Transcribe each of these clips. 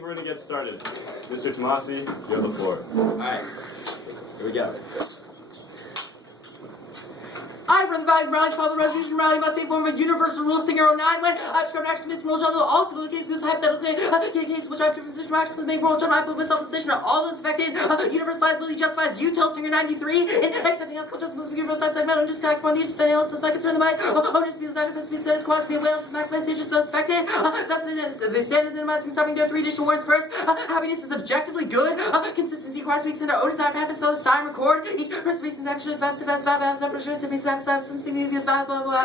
We're going to get started. Mr. Tomasi, you have the floor. Alright, here we go. I, from the values and rallies, follow the resolution rally must take form of a universal rule, Stinger 09, when I prescribe an action against moral judgment, all civil cases, hypothetically, cases which I have to position action with the main moral judgment, I put myself in position of all those affected, universal liability justifies you tell Stinger 93, in accepting ethical justice must be given first time segment, just act upon the issues, anyone else does not concern the mind, owners be the fact of this, be status quo, be aware, just maximize the issues those affected, that's the standard minimizing suffering. There are three additional words. First, happiness is objectively good, consistency requires weeks and our owners have happiness, so sign record, each person speaks in the action,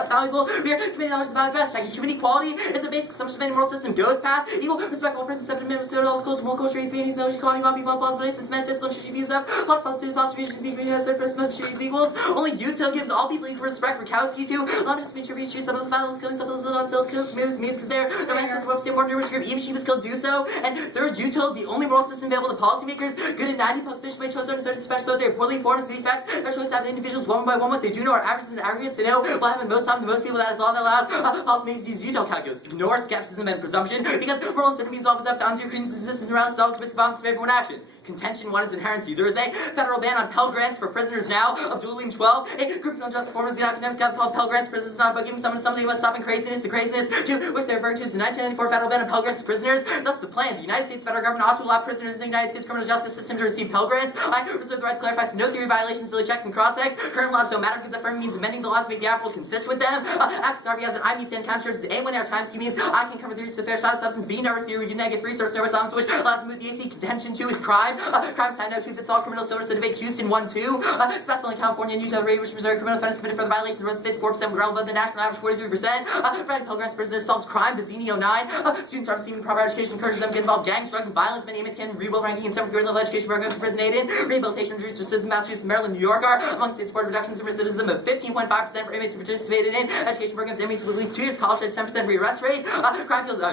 valuable. We are committing knowledge of the value of best. Second, human equality is the basic assumption of any moral system goes path. Equal, respectful, person, separate, members, all schools, moral culture, communities, knowledge, equality, among people, plausible, since manifest, love, should views of, plus, possibility, possibility, should be green, has third person, is equals. Only util gives all people equal respect for Kowski too. Not just to tribute, shoot some of those violence, killing some of those little until kills, moves, because they're no man sense of more numerous group, even she was killed, do so. And third, util is the only moral system available to policymakers. Good and 90 public officials may choose certain special, though they're poorly informed as the effects. Their choice to have the individuals one by one what they do know are averages and aggregates. They know will happen most time to most people. That is all that allows policymakers to use util calculus. Ignore skepticism and presumption because moral uncertainty means always up to your credence and existence around themselves, risk of violence for everyone action. Contention 1 is inherency. There is a federal ban on Pell Grants for prisoners now of dueling 12. A group of non-justice formers, the academics got called Pell Grants. Prisoners not about giving someone something about stopping craziness. The craziness to which they're referring to is the 1994 federal ban on Pell Grants to prisoners. Thus the plan. The United States federal government ought to allow prisoners in the United States criminal justice system to receive Pell Grants. I reserve the right to clarify so no theory violations, silly checks, and cross-checks. Current laws don't matter because that firm means amending the laws to make the actual consist with them. After Sarvi has an I mean 10 counterterms is A when our time scheme means I can cover the use of fair shot of substance. B never theory, we do negative free source service allowance, which allows to move the AC. Contention 2 is crime. Crime side no 2 fits all criminal source to debate Houston 1-2. Specified in California and Utah rate which Missouri criminal offenders committed for the violation of the rest 54% ground above the national average 43%. Fred Pell Grants prisoners solves crime. Bazini 09. Students are receiving proper education, encourages them to get involved gangs, drugs, and violence. Many inmates can rebuild ranking in 7th grade level education programs for prison aid in. Rehabilitation injuries for citizens Massachusetts, Maryland, New York are among states supported reductions in recidivism of 15.5% for inmates who participated in education programs. Inmates with at least 2 years college had 10% rearrest rate. Crime kills.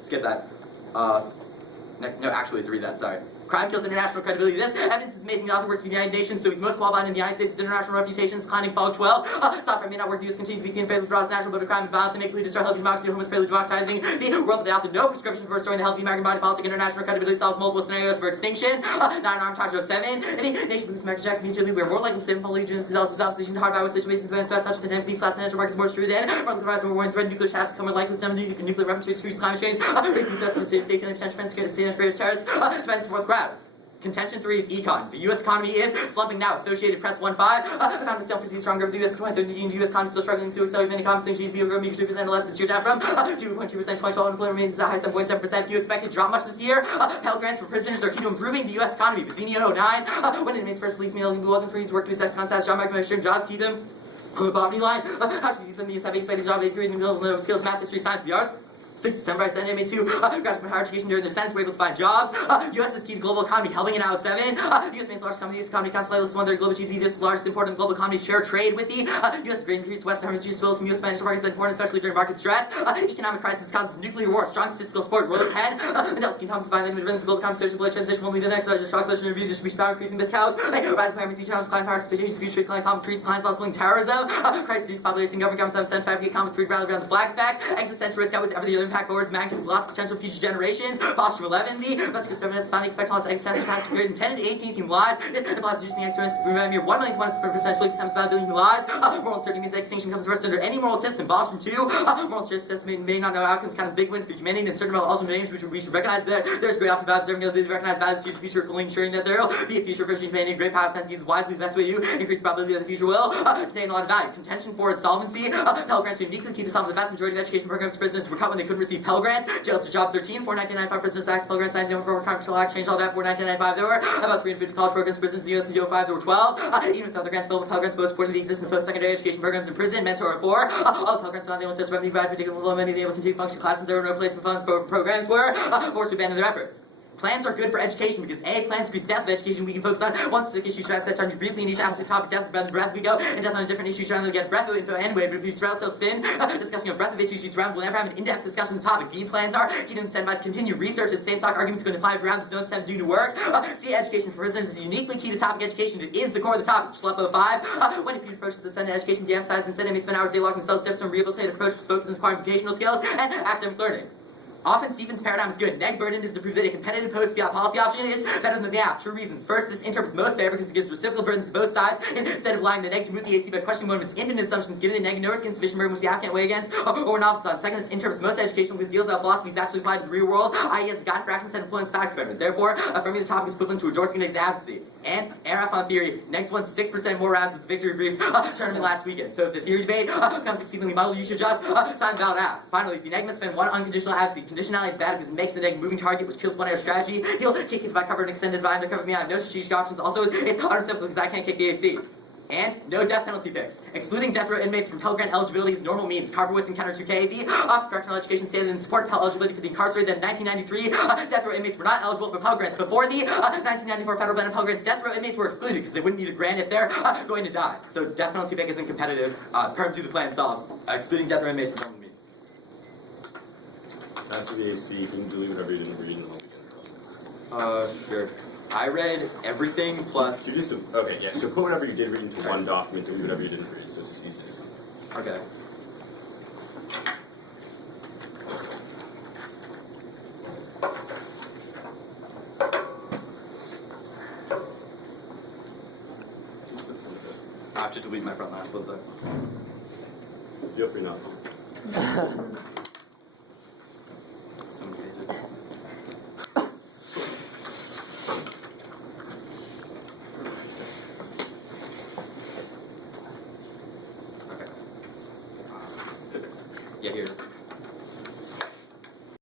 Skip that. No, actually, to read that. Sorry. Crime kills international credibility. This evidence is amazing. The author works for the United Nations, so he's most qualified in the United States' international reputation. Declining fog 12. Software may not work. The U.S. continues to be seen in favor of draws natural, but crime and violence. They make plea to destroy healthy democracy. Homeless fairly democratizing the world. The author no prescription for restoring the healthy American body politic. International credibility solves multiple scenarios for extinction. 9 Armitage 07. Any nation with American Jackson mutually, we are more likely to save full allegiance to opposition to hard power situations events such as the dempsey / financial markets more true than from the rise of war and threat nuclear tasks come with likely number nuclear weapons to increase climate change. Raising threats to the states and potential defense state and terrorists. Defense fourth crowd. Contention 3 is econ. The U.S. economy is slumping now. Associated Press 1-5. Economy still perceived stronger. The U.S. 2013, the U.S. economy still struggling to accelerate many economies. GDP will grow 2% less this year down from 2.2%. 2012 unemployment remains high 7.7%. You expect to drop much this year. Pell Grants for prisoners are key to improving the U.S. economy. Bazini 09. When inmates first release meal, welcome to his work to his sex contact, job market, jobs keep them on the poverty line. How should you keep them? These have expected job, creating the skills, math, history, science, the arts. 6 December, I sent inmates who graduated from higher education during their sentence were able to find jobs. U.S. is key to global economy, helping in out 7. The U.S. remains the largest economy. The U.S. economy counts list 1 their global GDP. This is the largest important global economy share trade with the U.S. great increase Western hemisphere spills from U.S. financial markets been important, especially during market stress. Economic crisis causes nuclear war. Strong statistical support. World 10. Adelsky Thomas find the global economic social political transition will lead to the next shock selection reviews distribution power increasing this cows. Rise of piracy challenges climate power species future climate conflict trees clients loss willing terrorism. Crisis population government 7% fabricate conflict create rally around the flag fact. Existential risk outweighs every other impact lowers magnitude lost potential future generations. Posture 11. The most conservatives finally expect loss existential past period intended 18 human lives. This implies reducing external prevent mere 1 millionth 1% police times 5 billion human lives. Moral uncertainty means that extinction comes first under any moral system. Boston 2. Moral justice may not know outcomes count as big win for humanity and certain amount of alternate names which we should recognize that there's great option about observing the recognized values of the future fully ensuring that there will be a future for humanity. Great past tense is wisely the best way to increase the probability that the future will contain a lot of value. Contention 4 is solvency. Pell Grants are uniquely key to solve the vast majority of education programs. Prisoners were cut when they couldn't receive Pell Grants. Jails to job 13. 1995 prisoners acts, Pell Grants, 1994 Congress Act, changed all that. 1995 there were about 350 college programs, prisons in the U.S. in 2005 there were 12. Even with other grants filled with Pell Grants, both supporting the existence of post-secondary education programs in prison, mentor 4. All the Pell Grants are not the only source of revenue provided, particularly for many of the able to continue function classes. There were no replacement funds for programs were forced to abandon their efforts. Plans are good for education because A, plans increase depth of education we can focus on one specific issue to touch on briefly in each aspect topic, depth, breadth, breadth we go, and depth on a different issue trying to get breadth of info anyway, but if you spread ourselves thin, discussing a breadth of issues each round, we'll never have an in-depth discussion of the topic. B, plans are key to incentivize continued research and same stock arguments going to apply ground there's no incentive to do work. C, education for prisoners is uniquely key to topic education. It is the core of the topic. Schlepp 05. When computer approaches to send education, the emphasize instead may spend hours day locked themselves, steps from rehabilitative approach focus on acquiring vocational skills and academic learning. Often Stephen's paradigm is good. Neg burden is to prove that a competitive post-fiat policy option is better than the app. Two reasons. First, this interp is most fair because it gives reciprocal burdens to both sides instead of allowing the neg to move the AC by questioning one of its infinite assumptions, given the neg no risk insufficient burden which the app can't weigh against, or an opposite on. Second, this interp is most educational because it deals out philosophy is actually applied to the real world, i.e. as a guide for action set employing stock experiment. Therefore, affirming the topic is equivalent to endorsing neg's advocacy. And RF on theory. Negs won 6% more rounds with the victory briefs tournament last weekend. So if the theory debate becomes exceedingly muddled, you should just sign the valid app. Finally, the neg must spend one unconditional advocacy. Conditionality is bad because it makes the neg moving target, which kills one air strategy. He'll kick if I cover an extended vine to cover me. I have no strategic options. Also, it's unacceptable because I can't kick the AC. And no death penalty picks. Excluding death row inmates from Pell Grant eligibility is normal means. Carverwitz Encounter 2KAV, Office of Correctional Education stated in support of Pell eligibility for the incarcerated that in 1993, death row inmates were not eligible for Pell Grants. Before the 1994 federal ban of Pell Grants, death row inmates were excluded because they wouldn't need a grant if they're going to die. So death penalty pick isn't competitive. Perm to the plan solves. Excluding death row inmates is normal means. As for the AC, you can delete whatever you didn't read in the whole weekend process. Sure. I read everything plus... You just okay, yeah. So put whatever you did read into one document, delete whatever you didn't read. So it's as easy as. Okay. I have to delete my front lines, one sec. Feel free not.